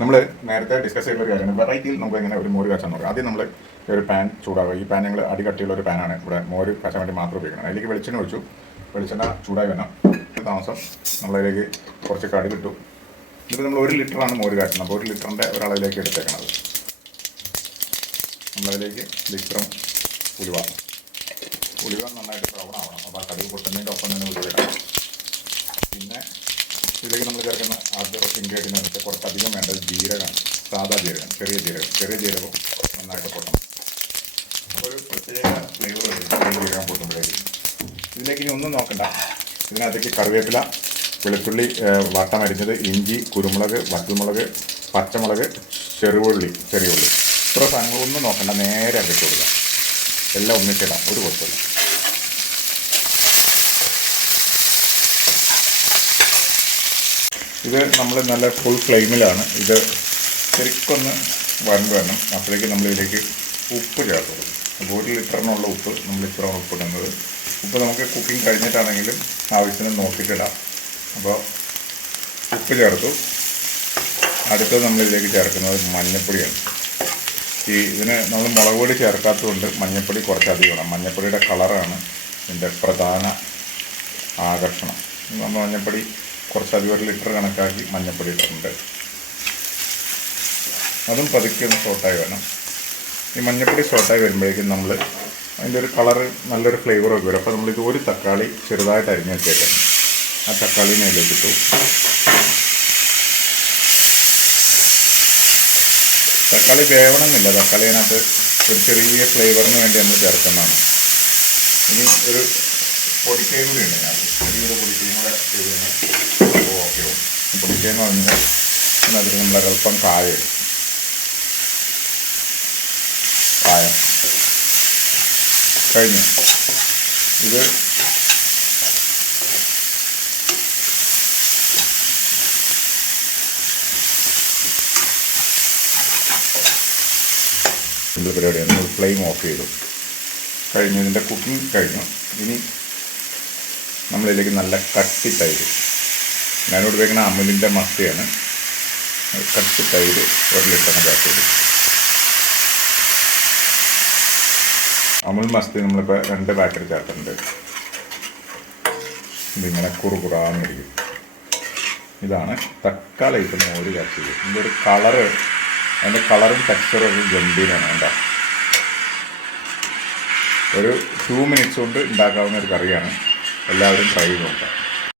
നമ്മൾ നേരത്തെ ഡിസ്കസ് ചെയ്ത ഒരു കാര്യമാണ്. വെറൈറ്റിയിൽ നമുക്ക് എങ്ങനെ ഒരു മോര് കാച്ചാൻ നോക്കാം. ആദ്യം നമ്മൾ ഒരു പാൻ ചൂടാവുക. ഈ പാൻ ഞങ്ങൾ അടി കട്ടിയുള്ള ഒരു പാനാണ് ഇവിടെ മോര് കാച്ചാൻ വേണ്ടി മാത്രം ഉപയോഗിക്കണം അതിലേക്ക് വെളിച്ചെണ്ണ ഒഴിച്ചു. വെളിച്ചെണ്ണ ചൂടായി വേണം താമസം നമ്മളതിലേക്ക് കുറച്ച് കടി ഇട്ടു. ഇതിപ്പോൾ നമ്മൾ ഒരു ലിറ്ററാണ് മോര് കാച്ചുന്നത്. അപ്പോൾ ഒരു ലിറ്ററിന്റെ ഒരളവിലേക്ക് എടുത്തേക്കണത്. നമ്മളതിലേക്ക് ലിറ്ററും ഉലുവ. ഉലുവ നന്നായിട്ട് ബ്രൗൺ ആവണം. അപ്പോൾ ആ കടുക് പൊട്ടുന്നതിന്റെ ഒപ്പം തന്നെ ഉലുവ ഇടണം. പിന്നെ ഇതിലേക്ക് നമ്മൾ ചേർക്കുന്ന ആദ്യ ഇൻഗ്രീഡിയന്റ് വെച്ചാൽ കുറച്ചധികം വേണ്ട ജീരകമാണ്. സാധാ ജീരകം ചെറിയ ജീരകം. ചെറിയ ജീരകം നന്നായിട്ട് പൊട്ടണം. അപ്പോൾ ഒരു പ്രത്യേക ഫ്ലേവർ ചെറിയ ജീരകം പൊട്ടുമ്പോഴേക്കും ഇതിലേക്ക് ഇനി ഒന്നും നോക്കണ്ട. ഇതിനകത്തേക്ക് കറിവേപ്പില വെളുത്തുള്ളി വട്ടം വട്ടമരിഞ്ഞത് ഇഞ്ചി കുരുമുളക് വറ്റൽമുളക് പച്ചമുളക് ചെറുവുള്ളി ചെറിയ ഉള്ളി. ഇത്ര സാധനങ്ങളൊന്നും നോക്കണ്ട. നേരെ അതിട്ട് കൊടുക്കുക. എല്ലാം ഒന്നിച്ചിടാം. ഒരു കുഴപ്പമില്ല. ഇത് നമ്മൾ നല്ല ഫുൾ ഫ്ലെയിമിലാണ് ഇത് ശരിക്കൊന്ന് വരണ്ട് വേണം അപ്പോഴേക്ക് നമ്മൾ ഇതിലേക്ക് ഉപ്പ് ചേർത്ത് കൊടുക്കും. അപ്പോൾ ഒരു ലിറ്ററിനുള്ള ഉപ്പ് നമ്മൾ ഇത്രയാണ് ഉപ്പ് ഇടുന്നത് ഉപ്പ് നമുക്ക് കുക്കിംഗ് കഴിഞ്ഞിട്ടാണെങ്കിലും ആവശ്യത്തിന് നോക്കിയിട്ടിടാം അപ്പോൾ ഉപ്പ് ചേർത്തു. അടുത്തത് നമ്മൾ ഇതിലേക്ക് ചേർക്കുന്നത് മഞ്ഞൾപ്പൊടിയാണ് ഈ ഇതിന് നമ്മൾ മുളക് പൊടി ചേർക്കാത്തതുകൊണ്ട് മഞ്ഞൾപ്പൊടി കുറച്ചധികം മഞ്ഞപ്പൊടിയുടെ കളറാണ് ഇതിന്റെ പ്രധാന ആകർഷണം. നമ്മൾ മഞ്ഞൾപ്പൊടി കുറച്ചധികം ഒരു ലിറ്റർ കണക്കാക്കി മഞ്ഞപ്പൊടി ഇട്ടിട്ടുണ്ട് അതും പതുക്കെ ഒന്ന് ഷോർട്ടായി വേണം ഈ മഞ്ഞപ്പൊടി ഷോർട്ടായി വരുമ്പോഴേക്കും നമ്മൾ അതിന്റെ ഒരു കളറ് നല്ലൊരു ഫ്ലേവറൊക്കെ വരും. അപ്പോൾ നമ്മളിത് ഒരു തക്കാളി ചെറുതായിട്ട് അരിഞ്ഞ് വെച്ചേക്കാം. ആ തക്കാളിനെ അതിലേക്കിട്ടു തക്കാളി വേവണമെന്നില്ല. തക്കാളി അതിനകത്ത് ഒരു ചെറിയ ഫ്ലേവറിന് വേണ്ടി നമ്മൾ ചേർക്കുന്നതാണ്. ഇനി ഒരു പൊടിക്കൈ കൂടി ഉണ്ട് ഞാൻ ചെറിയൊരു പൊടിക്കൈ കൂടെ ചെയ്ത് കഴിഞ്ഞാൽ പൊടിക്കയെന്ന് പറഞ്ഞാൽ അതിൽ നമ്മൾ കായം കായ. കഴിഞ്ഞു. ഇത് പരിപാടിയാണ് നമ്മൾ ഫ്ലെയിം ഓഫ് ചെയ്തു. കഴിഞ്ഞു. ഇതിന്റെ കുക്കിംഗ് കഴിഞ്ഞു. ഇനി നമ്മളിതിലേക്ക് നല്ല കട്ടി തൈര്. ഞാനിവിടെ ഉപയോഗിക്കുന്ന അമുലിന്റെ മസ്തിയാണ് കട്ട് തൈര് ഒരു ലിറ്ററിന് ചേർത്ത് കൊടുക്കും. അമുൽ മസ്തി നമ്മളിപ്പോൾ രണ്ട് പാക്കറ്റ് ചേർത്തിട്ടുണ്ട്. ഇതിങ്ങനെ കുറുകുറാന്നിരിക്കും. ഇതാണ് തക്കാളി ഇട്ട് മോര് കാച്ചിയത് ഇതിന്റെ ഒരു കളറ് അതിന്റെ കളറും ടെക്സ്ചറും ഒക്കെ ഗംഭീരമാണ് കണ്ടോ ഒരു ടു മിനിറ്റ്സ് കൊണ്ട് ഉണ്ടാക്കാവുന്ന ഒരു കറിയാണ്. എല്ലാവരും ട്രൈ ചെയ്ത് നോക്കാം.